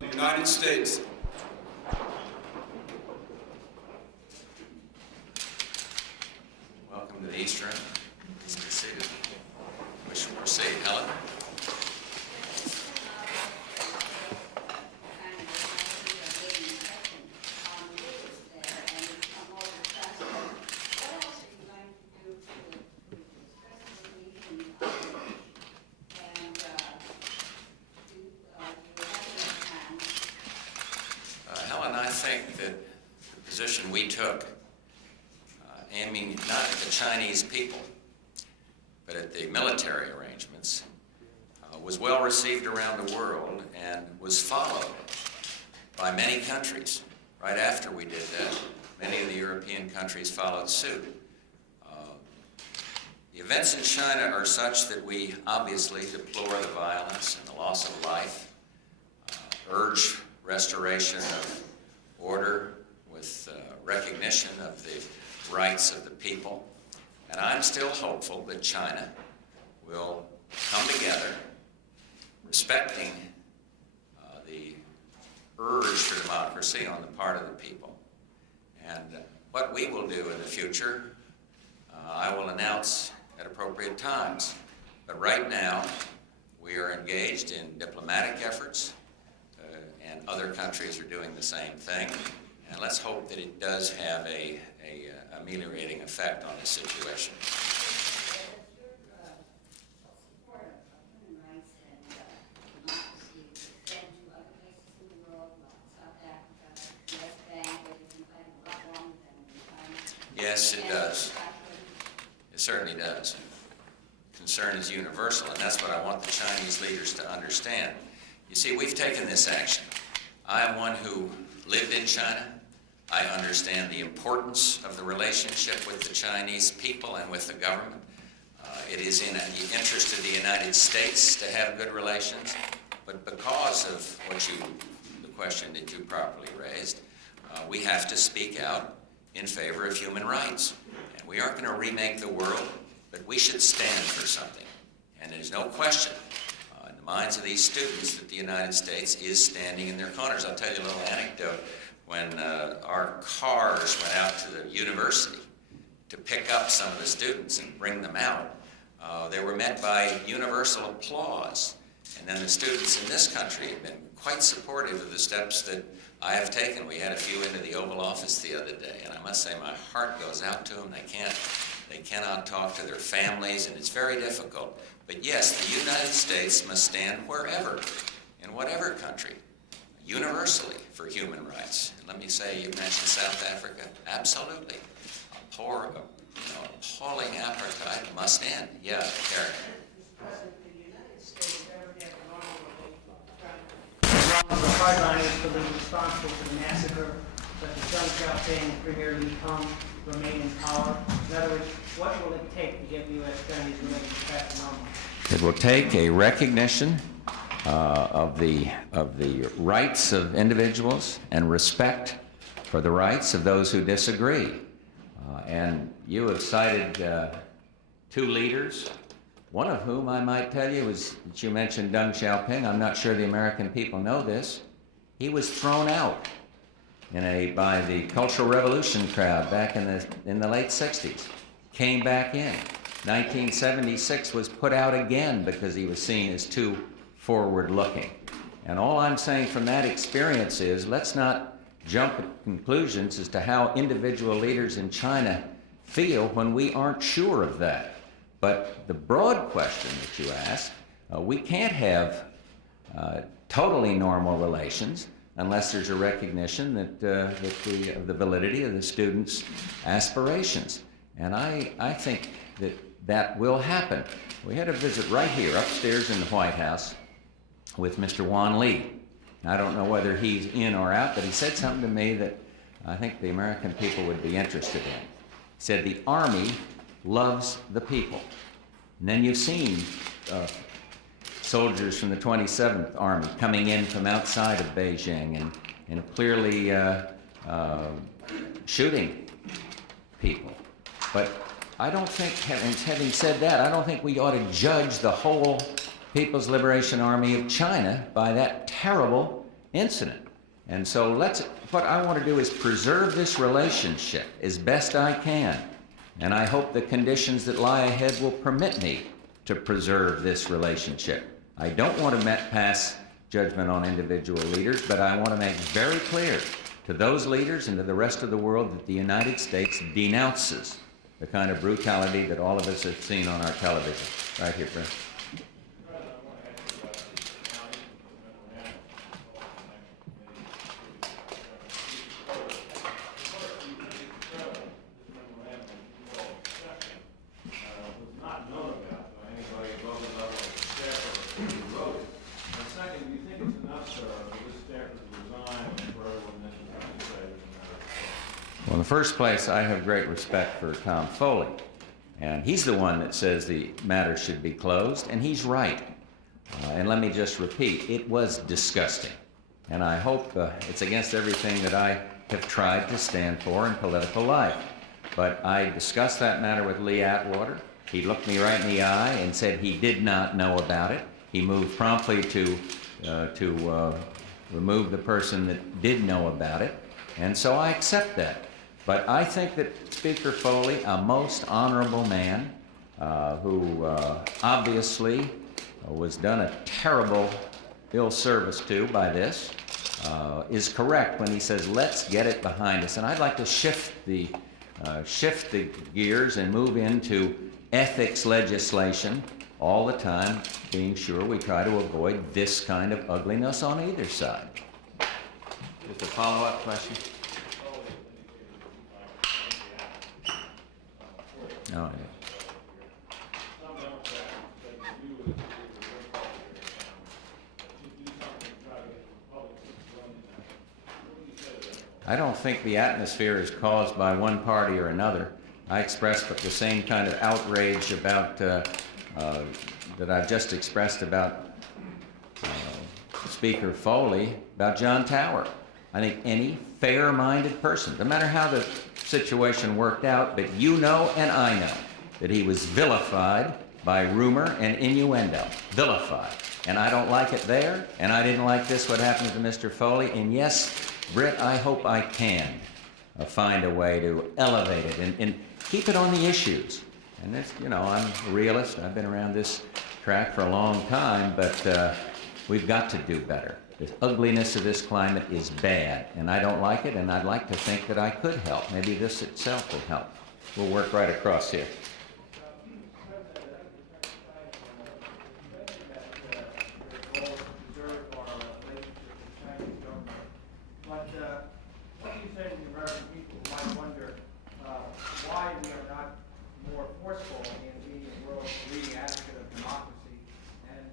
The United States. Welcome to the East Room. Nice to see you. Wish you proceed, Helen. Helen, I think that the position we took, aiming not at the Chinese people, but at the military arrangements, was well received around the world and was followed by many countries. Right after we did that, many of the European countries followed suit. The events in China are such that we obviously deplore the violence and the loss of life, urge restoration of order with recognition of the rights of the people. And I'm still hopeful that China will come together, respecting the urge for democracy on the part of the people. And what we will do in the future, I will announce at appropriate times. But right now, we are engaged in diplomatic efforts, and other countries are doing the same thing. And let's hope that it does have a ameliorating effect on the situation. Yes, it does. It certainly does. Concern is universal, and that's what I want the Chinese leaders to understand. You see, we've taken this action. I am one who lived in China. I understand the importance of the relationship with the Chinese people and with the government. It is in the interest of the United States to have good relations, but because of the question that you properly raised, we have to speak out in favor of human rights. And we aren't going to remake the world, but we should stand for something. And there's no question in the minds of these students that the United States is standing in their corners. I'll tell you a little anecdote. When our cars went out to the university to pick up some of the students and bring them out, they were met by universal applause. And then the students in this country have been quite supportive of the steps that I have taken. We had a few into the Oval Office the other day, and I must say my heart goes out to them. They cannot talk to their families, and it's very difficult. But yes, the United States must stand wherever, in whatever country, universally for human rights. And let me say, you mentioned South Africa. Absolutely. Appalling apartheid must end. Yeah, Eric. Mr. President, the United States ever had a normal relationship with China? The hardliners believe responsible for the massacre, but the Deng Xiaoping and Premier Li Peng remain in power. In other words, what will it take to get U.S.-Chinese relations back to normal? It will take a recognition of the rights of individuals and respect for the rights of those who disagree. And you have cited two leaders, one of whom I might tell you is that you mentioned Deng Xiaoping. I'm not sure the American people know this. He was thrown out by the Cultural Revolution crowd back in the late 60s. Came back in. 1976 was put out again because he was seen as too forward-looking. And all I'm saying from that experience is let's not jump at conclusions as to how individual leaders in China feel when we aren't sure of that. But the broad question that you asked, we can't have totally normal relations unless there's a recognition of the validity of the students' aspirations. And I think that will happen. We had a visit right here upstairs in the White House with Mr. Wan Li. I don't know whether he's in or out, but he said something to me that I think the American people would be interested in. He said the Army loves the people. And then you've seen soldiers from the 27th Army coming in from outside of Beijing and clearly shooting people. But I don't think, having said that, I don't think we ought to judge the whole People's Liberation Army of China by that terrible incident. And so what I want to do is preserve this relationship as best I can. And I hope the conditions that lie ahead will permit me to preserve this relationship. I don't want to pass judgment on individual leaders, but I want to make very clear to those leaders and to the rest of the world that the United States denounces the kind of brutality that all of us have seen on our television. Right here, Brent. Well, in the first place, I have great respect for Tom Foley, and he's the one that says the matter should be closed, and he's right. And let me just repeat, it was disgusting, and I hope it's against everything that I have tried to stand for in political life. But I discussed that matter with Lee Atwater. He looked me right in the eye and said he did not know about it. He moved promptly to remove the person that did know about it, and so I accept that. But I think that Speaker Foley, a most honorable man who obviously was done a terrible ill service to by this, is correct when he says, let's get it behind us. And I'd like to shift the gears and move into ethics legislation all the time, being sure we try to avoid this kind of ugliness on either side. Just a follow-up question? No, yeah. I don't think the atmosphere is caused by one party or another. I expressed the same kind of outrage about that I've just expressed about Speaker Foley about John Tower. I think any fair-minded person, no matter how the situation worked out, but you know and I know that he was vilified by rumor and innuendo. Vilified. And I don't like it there, and I didn't like this, what happened to Mr. Foley. And yes, Britt, I hope I can find a way to elevate it and keep it on the issues. And this, you know, I'm a realist. I've been around this track for a long time, but we've got to do better. The ugliness of this climate is bad, and I don't like it, and I'd like to think that I could help. Maybe this itself will help. We'll work right across here. What do you say to the American people who might wonder why we are not more forceful in being the world's leading advocate of democracy, and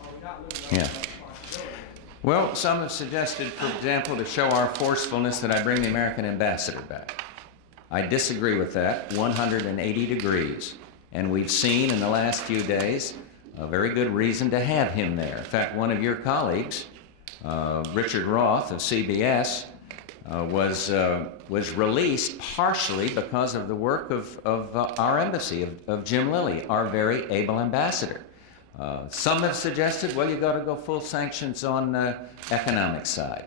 are we not living up to that responsibility? Well, some have suggested, for example, to show our forcefulness that I bring the American ambassador back. I disagree with that 180 degrees. And we've seen in the last few days a very good reason to have him there. In fact, one of your colleagues, Richard Roth of CBS, was released partially because of the work of our embassy, of Jim Lilly, our very able ambassador. Some have suggested, well, you got to go full sanctions on the economic side.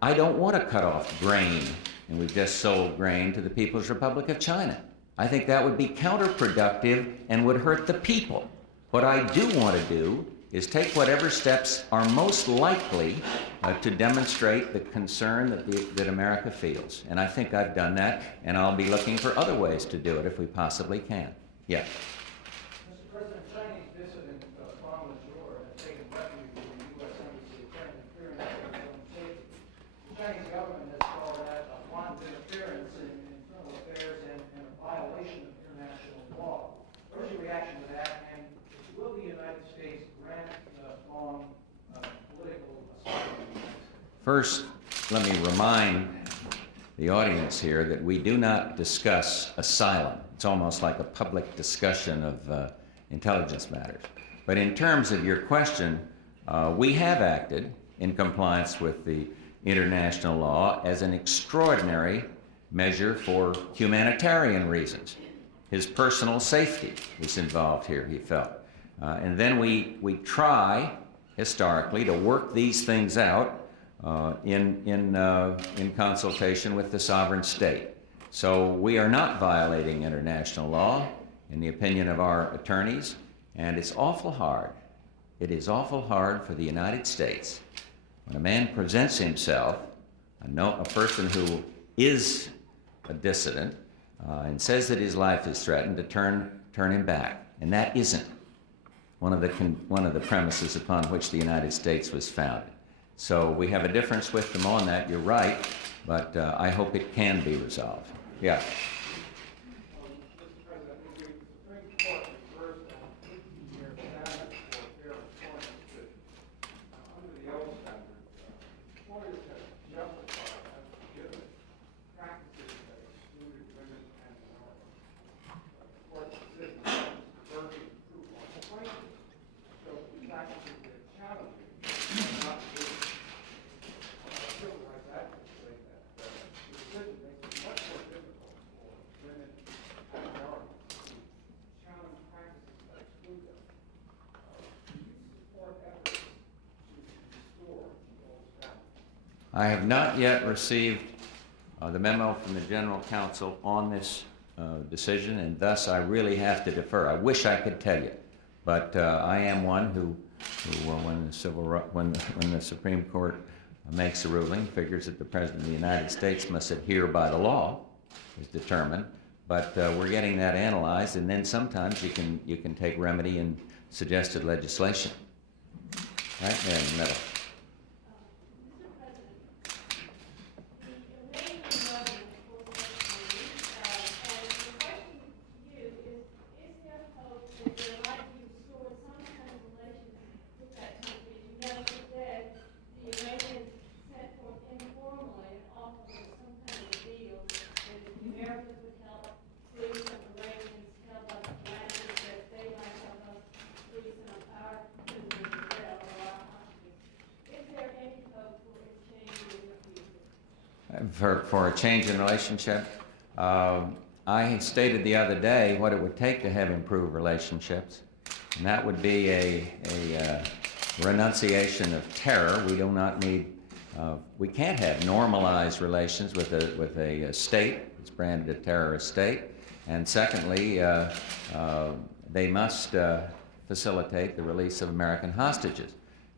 I don't want to cut off grain, and we've just sold grain to the People's Republic of China. I think that would be counterproductive and would hurt the people. What I do want to do is take whatever steps are most likely to demonstrate the concern that America feels. And I think I've done that, and I'll be looking for other ways to do it if we possibly can. Yeah. Mr. President, Chinese dissident Fang Lizhor has taken refuge in the U.S. Embassy, apparently fearing for his own safety. The Chinese government has called that a wanton interference in internal affairs and a violation of international law. What is your reaction to that, and will the United States grant Fang political asylum? First, let me remind the audience here that we do not discuss asylum. It's almost like a public discussion of intelligence matters. But in terms of your question, we have acted in compliance with the international law as an extraordinary measure for humanitarian reasons. His personal safety is involved here, he felt. And then we try, historically, to work these things out in consultation with the sovereign state. So we are not violating international law, in the opinion of our attorneys, and it's awful hard. It is awful hard for the United States when a man presents himself, a person who is a dissident, and says that his life is threatened, to turn him back. And that isn't one of the premises upon which the United States was founded. So we have a difference with them on that, you're right, but I hope it can be resolved. Yeah. Mr. President, the Supreme Court reversed an 18-year ban for fair employment decision. Under the old standard, employers have justified as legitimate practices that excluded women and minorities. The court's decision is diverging proof on the plaintiff. So the practices that are challenging are not legitimate. Children like that would say that the decision makes it much more difficult for women and minorities to challenge practices that exclude them. Do you support efforts to restore the old standard? I have not yet received the memo from the General Counsel on this decision, and thus I really have to defer. I wish I could tell you, but I am one who when the Supreme Court makes a ruling, figures that the President of the United States must adhere by the law, is determined. But we're getting that analyzed, and then sometimes you can take remedy in suggested legislation. Right there in the middle. For a change in relationship, I stated the other day what it would take to have improved relationships, and that would be a renunciation of terror. We do not need, we can't have normalized relations with a state that's branded a terrorist state, and secondly, they must facilitate the release of American hostages,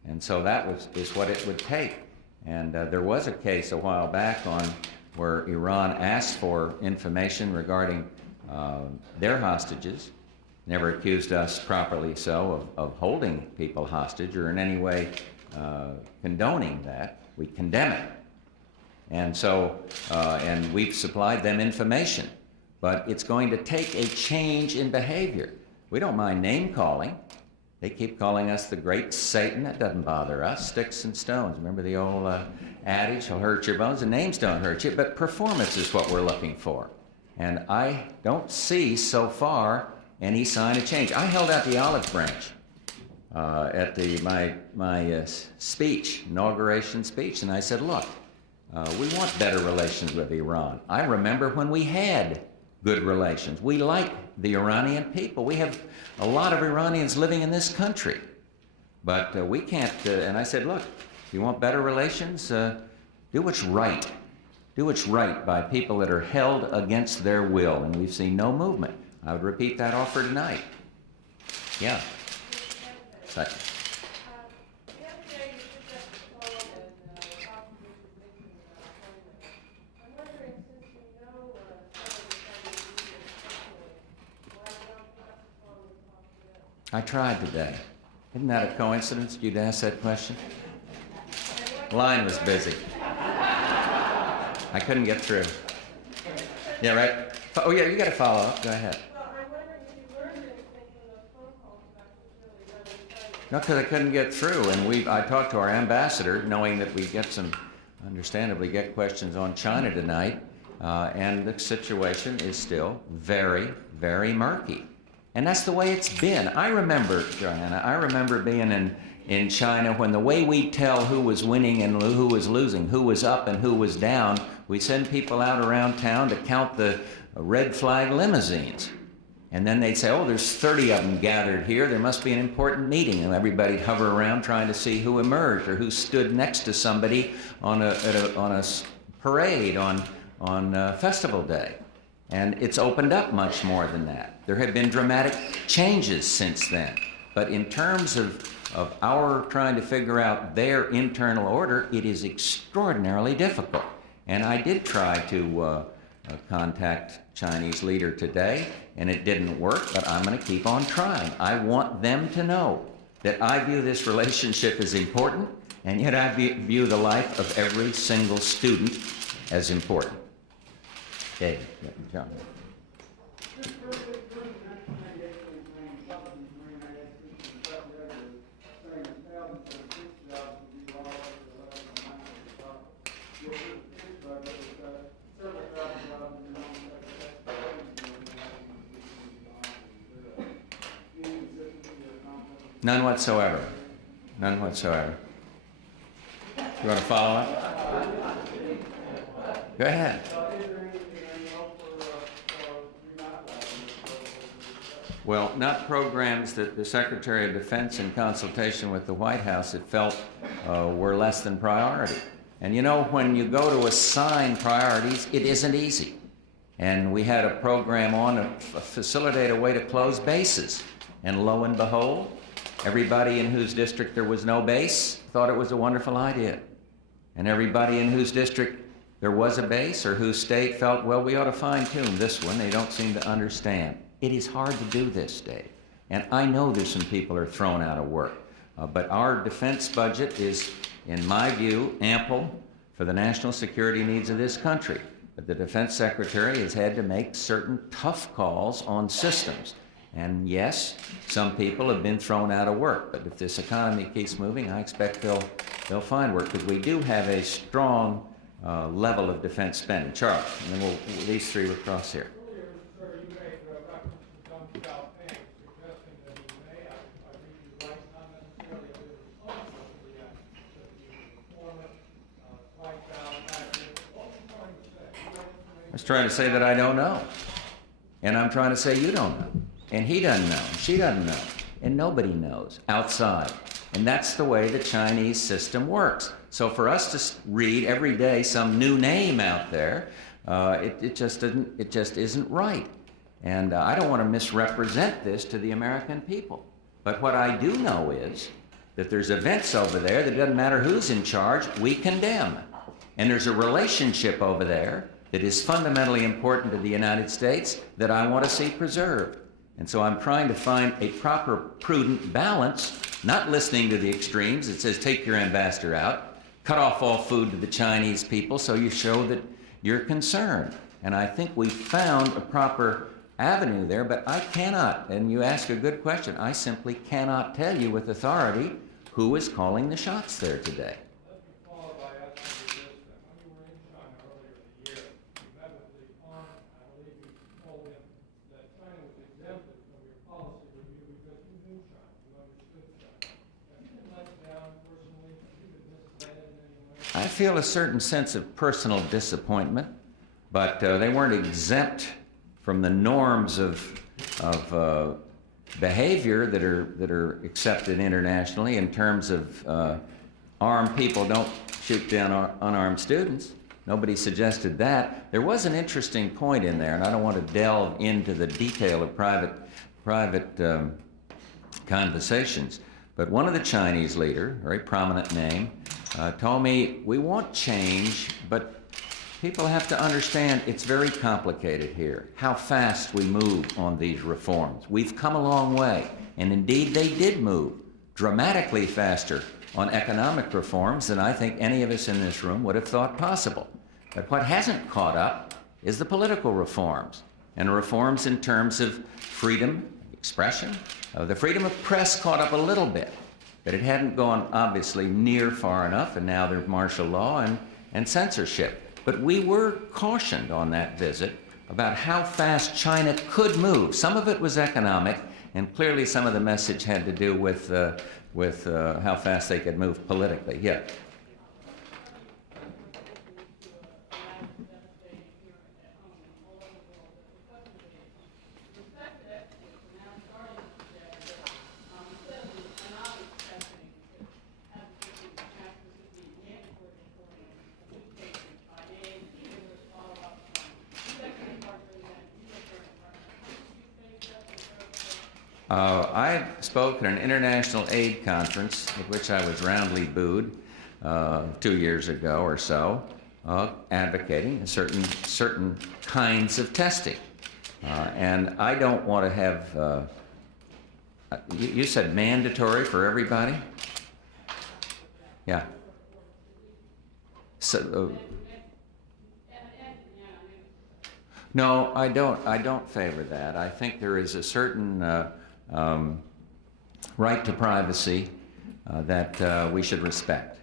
and so that is what it would take. And there was a case a while back on where Iran asked for information regarding their hostages, never accused us properly so of holding people hostage or in any way condoning that. We condemn it. And so, and we've supplied them information. But it's going to take a change in behavior. We don't mind name calling. They keep calling us the great Satan. That doesn't bother us. Sticks and stones. Remember the old adage, will hurt your bones. The names don't hurt you, but performance is what we're looking for. And I don't see so far any sign of change. I held out the olive branch at my speech, inauguration speech, and I said, look, we want better relations with Iran. I remember when we had good relations. We like the Iranian people. We have a lot of Iranians living in this country. But we can't, and I said, look, if you want better relations, do what's right. Do what's right by people that are held against their will, and we've seen no movement. I would repeat that offer tonight. Yeah. Second. I tried today. Isn't that a coincidence you'd ask that question? Line was busy. I couldn't get through. Yeah, right? Oh, yeah, you got to follow up. Go ahead. No, because I couldn't get through, and I talked to our ambassador, knowing that we understandably get questions on China tonight, and the situation is still very, very murky. And that's the way it's been. I remember, Johanna, being in China when the way we tell who was winning and who was losing, who was up and who was down, we send people out around town to count the red flag limousines. And then they'd say, oh, there's 30 of them gathered here. There must be an important meeting. And everybody'd hover around trying to see who emerged or who stood next to somebody on a parade on Festival Day. And it's opened up much more than that. There have been dramatic changes since then. But in terms of our trying to figure out their internal order, it is extraordinarily difficult. And I did try to contact Chinese leader today, and it didn't work, but I'm going to keep on trying. I want them to know that I view this relationship as important, and yet I view the life of every single student as important. Okay, John. None whatsoever. None whatsoever. You want to follow up? Go ahead. Well, not programs that the Secretary of Defense, in consultation with the White House, had felt were less than priority. And you know, when you go to assign priorities, it isn't easy. And we had a program on to facilitate a way to close bases. And lo and behold, everybody in whose district there was no base thought it was a wonderful idea. And everybody in whose district there was a base or whose state felt, well, we ought to fine-tune this one. They don't seem to understand. It is hard to do this, Dave. And I know there's some people who are thrown out of work. But our defense budget is, in my view, ample for the national security needs of this country. But the Defense Secretary has had to make certain tough calls on systems. And yes, some people have been thrown out of work, but if this economy keeps moving, I expect they'll find work, because we do have a strong level of defense spending. Charles, and then these three will cross here. Earlier, sir, you made reference to some South Bank, suggesting that he may, I read you right, not necessarily a responsible for the act, that he was a former, white actor. What were you trying to say? I was trying to say that I don't know. And I'm trying to say you don't know. And he doesn't know, and she doesn't know, and nobody knows outside. And that's the way the Chinese system works. So for us to read every day some new name out there, it just isn't right. And I don't want to misrepresent this to the American people. But what I do know is that there's events over there that doesn't matter who's in charge, we condemn. And there's a relationship over there that is fundamentally important to the United States that I want to see preserved. And so I'm trying to find a proper, prudent balance, not listening to the extremes. It says, take your ambassador out, cut off all food to the Chinese people so you show that you're concerned. And I think we found a proper avenue there, but I cannot, and you ask a good question, I simply cannot tell you with authority who is calling the shots there today. Let me follow by asking you this then. When you were in China earlier in the year, you met with the Khan. I believe you told him that China was exempted from your policy review because you knew China, you understood China. Have you been let down personally? Have you been misled in any way? I feel a certain sense of personal disappointment, but they weren't exempt from the norms of behavior that are accepted internationally in terms of armed people don't shoot down unarmed students. Nobody suggested that. There was an interesting point in there, and I don't want to delve into the detail of private conversations, but one of the Chinese leader, very prominent name, told me, we want change, but people have to understand it's very complicated here, how fast we move on these reforms. We've come a long way, and indeed they did move dramatically faster on economic reforms than I think any of us in this room would have thought possible. But what hasn't caught up is the political reforms, and reforms in terms of freedom, expression. The freedom of press caught up a little bit, but it hadn't gone obviously near far enough, and now there's martial law and censorship. But we were cautioned on that visit about how fast China could move. Some of it was economic, and clearly some of the message had to do with how fast they could move politically. Yeah. I spoke at an international aid conference at which I was roundly booed 2 years ago or so, advocating certain kinds of testing. And I don't want to have, you said mandatory for everybody? Yeah. So, no, I don't favor that. I think there is a certain right to privacy that we should respect.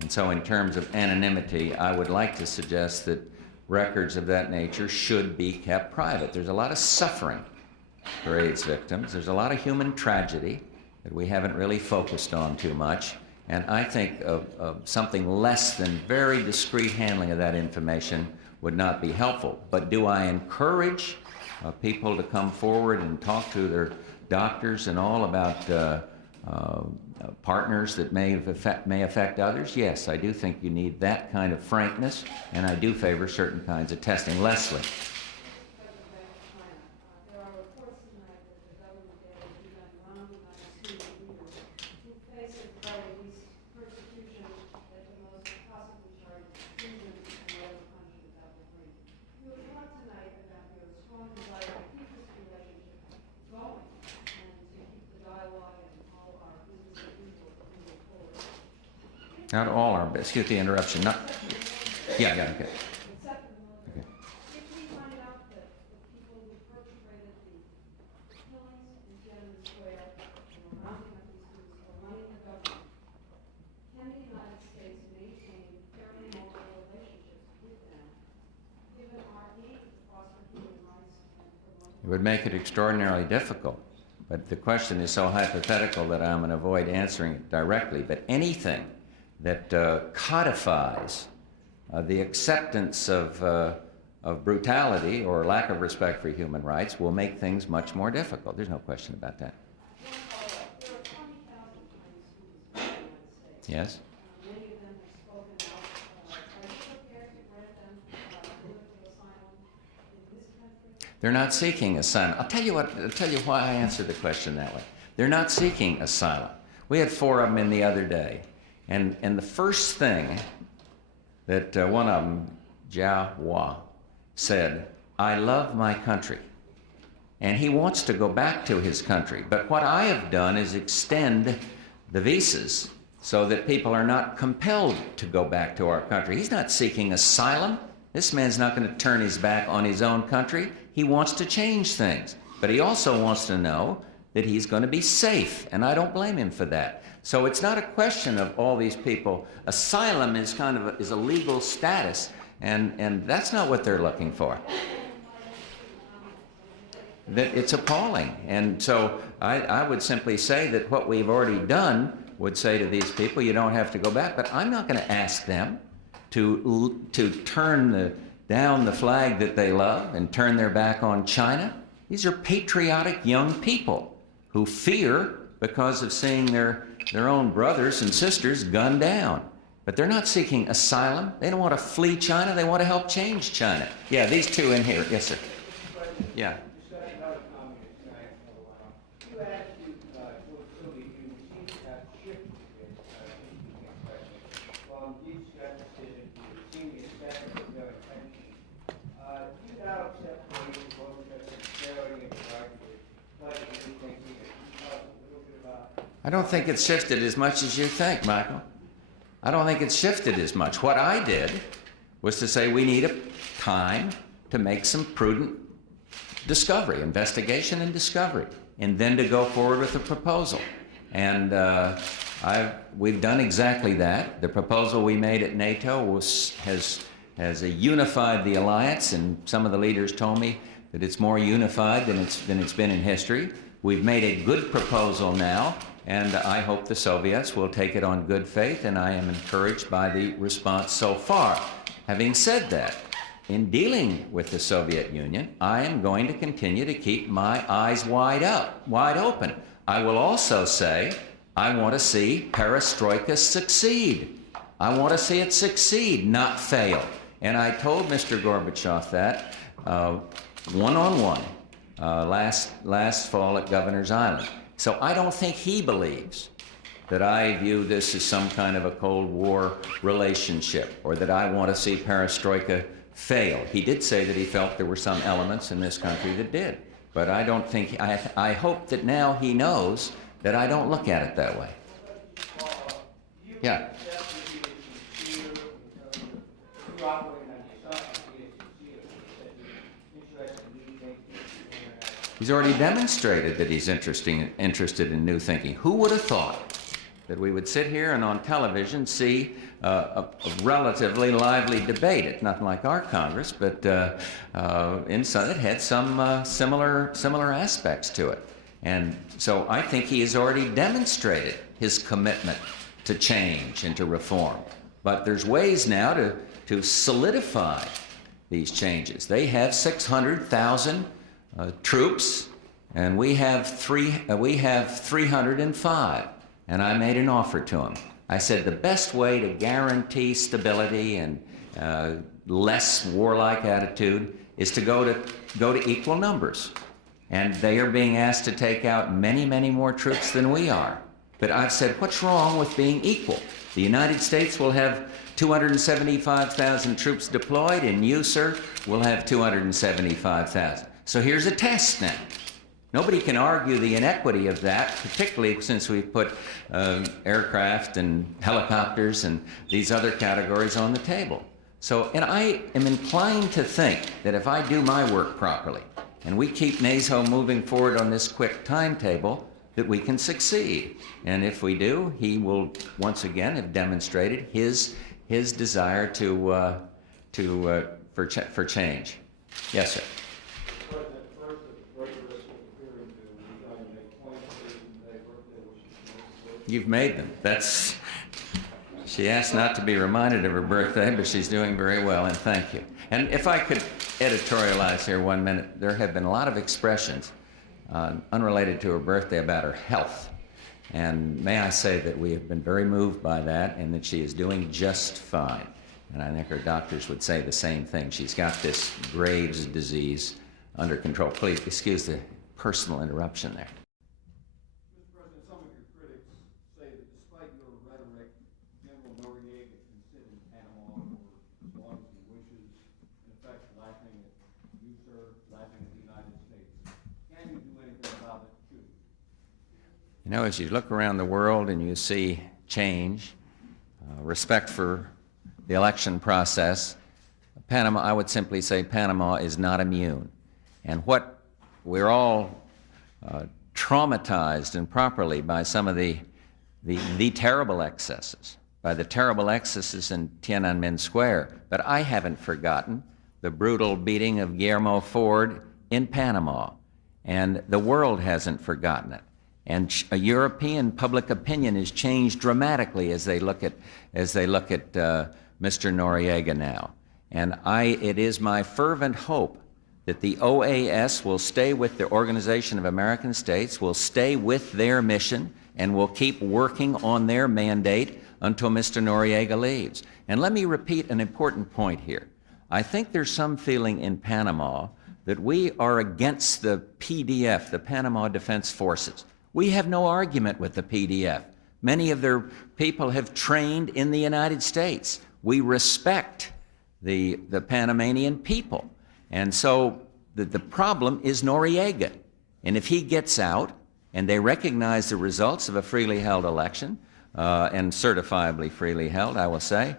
And so in terms of anonymity, I would like to suggest that records of that nature should be kept private. There's a lot of suffering for AIDS victims. There's a lot of human tragedy that we haven't really focused on too much. And I think of something less than very discreet handling of that information would not be helpful. But do I encourage people to come forward and talk to their doctors and all about partners that may affect others? Yes, I do think you need that kind of frankness, and I do favor certain kinds of testing. Leslie. There are reports tonight that the government there has begun rounding up student leaders who face at the very least persecution at the most possibly charged prison in whatever country that will bring. You have talked tonight about your strong desire to keep this relationship going and to keep the dialogue and all our business as usual moving forward. Not all our, excuse the interruption. Not, yeah, okay. Except for the military. If we find out that the people who perpetrated the killings in Tiananmen Square and rounding up these students are running the government, can the United States maintain fairly normal relationships with them, given our aim to foster human rights and promote? It would make it extraordinarily difficult. But the question is so hypothetical that I'm going to avoid answering it directly. But anything that codifies the acceptance of brutality or lack of respect for human rights will make things much more difficult. There's no question about that. There are 20,000 Chinese students in the United States. Yes? Many of them have spoken out. Are you prepared to grant them political asylum in this country? They're not seeking asylum. I'll tell you why I answered the question that way. They're not seeking asylum. We had 4 of them in the other day. And the first thing that one of them, Jia Hua, said, "I love my country." And he wants to go back to his country. But what I have done is extend the visas so that people are not compelled to go back to our country. He's not seeking asylum. This man's not going to turn his back on his own country. He wants to change things. But he also wants to know that he's going to be safe, and I don't blame him for that. So it's not a question of all these people. Asylum is kind of is a legal status, and that's not what they're looking for. It's appalling. And so I would simply say that what we've already done would say to these people, you don't have to go back. But I'm not going to ask them to turn down the flag that they love and turn their back on China. These are patriotic young people who fear because of seeing their own brothers and sisters gunned down. But they're not seeking asylum. They don't want to flee China. They want to help change China. Yeah, these two in here. Yes, sir. Yeah. I don't think it's shifted as much as you think, Michael. I don't think it's shifted as much. What I did was to say we need a time to make some prudent discovery, investigation and discovery, and then to go forward with a proposal. And we've done exactly that. The proposal we made at NATO has unified the alliance, and some of the leaders told me that it's more unified than it's been in history. We've made a good proposal now, and I hope the Soviets will take it on good faith, and I am encouraged by the response so far. Having said that, in dealing with the Soviet Union, I am going to continue to keep my eyes wide open. I will also say I want to see perestroika succeed. I want to see it succeed, not fail. And I told Mr. Gorbachev that one-on-one last fall at Governor's Island. So I don't think he believes that I view this as some kind of a Cold War relationship, or that I want to see perestroika fail. He did say that he felt there were some elements in this country that did. But I don't think, I hope that now he knows that I don't look at it that way. Yeah. He's already demonstrated that he's interested in new thinking. Who would have thought that we would sit here and on television see a relatively lively debate? It's nothing like our Congress, but inside it had some similar aspects to it. And so I think he has already demonstrated his commitment to change and to reform. But there's ways now to solidify these changes. They have 600,000 troops, and we have 305. And I made an offer to him. I said the best way to guarantee stability and less warlike attitude is to go to equal numbers. And they are being asked to take out many, many more troops than we are. But I've said, what's wrong with being equal? The United States will have 275,000 troops deployed, and you, sir, will have 275,000. So here's a test now. Nobody can argue the inequity of that, particularly since we've put aircraft and helicopters and these other categories on the table. So, and I am inclined to think that if I do my work properly, and we keep NASO moving forward on this quick timetable, that we can succeed. And if we do, he will once again have demonstrated his desire for change. Yes, sir. You've made them. She asked not to be reminded of her birthday, but she's doing very well, and thank you. And if I could editorialize here 1 minute, there have been a lot of expressions unrelated to her birthday about her health. And may I say that we have been very moved by that, and that she is doing just fine. And I think her doctors would say the same thing. She's got this Graves' disease under control. Please excuse the personal interruption there. You know, as you look around the world and you see change, respect for the election process, Panama, I would simply say Panama is not immune. And what we're all traumatized improperly by some of the terrible excesses, by the terrible excesses in Tiananmen Square. But I haven't forgotten the brutal beating of Guillermo Ford in Panama, and the world hasn't forgotten it. And a European public opinion has changed dramatically as they look at Mr. Noriega now. And it is my fervent hope that the OAS will stay with the Organization of American States, will stay with their mission, and will keep working on their mandate until Mr. Noriega leaves. And let me repeat an important point here. I think there's some feeling in Panama that we are against the PDF, the Panama Defense Forces. We have no argument with the PDF. Many of their people have trained in the United States. We respect the Panamanian people. And so the problem is Noriega. And if he gets out and they recognize the results of a freely held election, and certifiably freely held, I will say,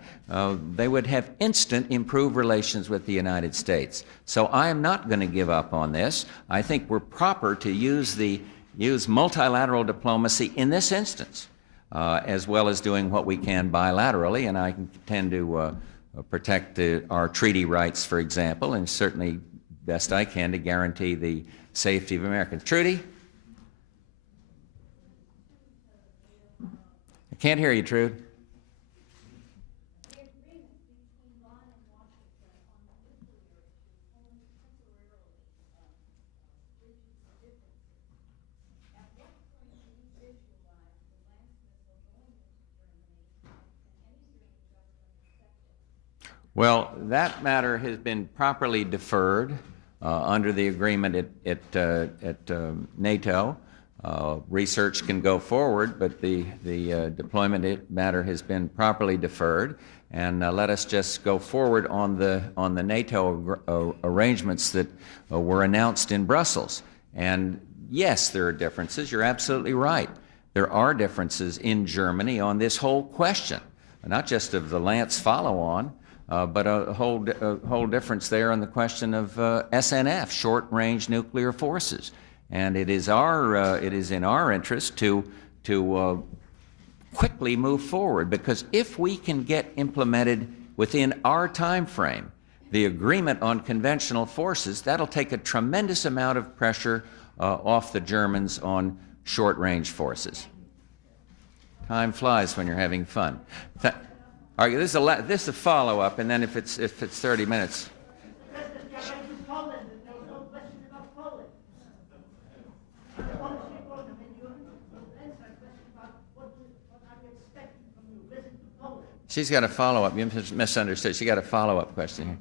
they would have instant improved relations with the United States. So I am not going to give up on this. I think we're proper to use multilateral diplomacy in this instance, as well as doing what we can bilaterally, and I intend to protect our treaty rights, for example, and certainly best I can to guarantee the safety of Americans. Trudy? I can't hear you, Trude. Well, that matter has been properly deferred under the agreement at NATO. Research can go forward, but the deployment matter has been properly deferred. And let us just go forward on the NATO arrangements that were announced in Brussels. And yes, there are differences. You're absolutely right. There are differences in Germany on this whole question, not just of the Lance follow-on, but a whole difference there on the question of SNF, short-range nuclear forces. And it is in our interest to quickly move forward, because if we can get implemented within our time frame the agreement on conventional forces, that'll take a tremendous amount of pressure off the Germans on short-range forces. Time flies when you're having fun. All right, this is a follow-up, and then if it's 30 minutes. She's got a follow-up. You misunderstood. She got a follow-up question here.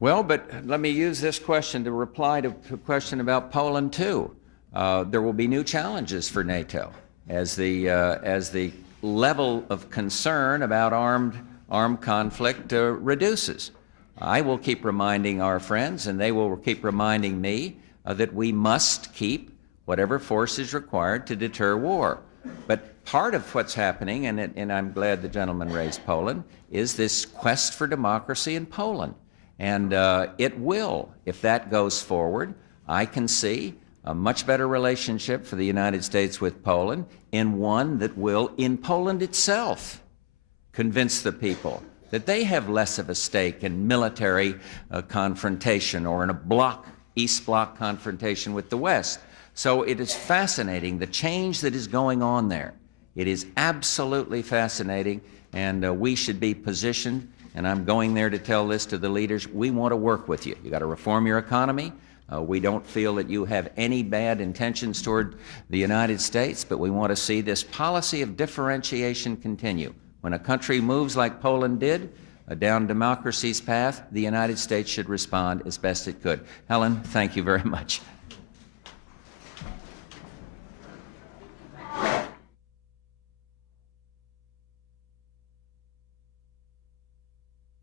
Well, but let me use this question to reply to a question about Poland too. There will be new challenges for NATO as the level of concern about armed conflict reduces. I will keep reminding our friends, and they will keep reminding me, that we must keep whatever force is required to deter war. But part of what's happening, and I'm glad the gentleman raised Poland, is this quest for democracy in Poland. And it will, if that goes forward, I can see a much better relationship for the United States with Poland, in one that will, in Poland itself, convince the people that they have less of a stake in military confrontation or in a East Bloc confrontation with the West. So it is fascinating, the change that is going on there. It is absolutely fascinating, and we should be positioned, and I'm going there to tell this to the leaders, we want to work with you. You got to reform your economy. We don't feel that you have any bad intentions toward the United States, but we want to see this policy of differentiation continue. When a country moves like Poland did, down democracy's path, the United States should respond as best it could. Helen, thank you very much.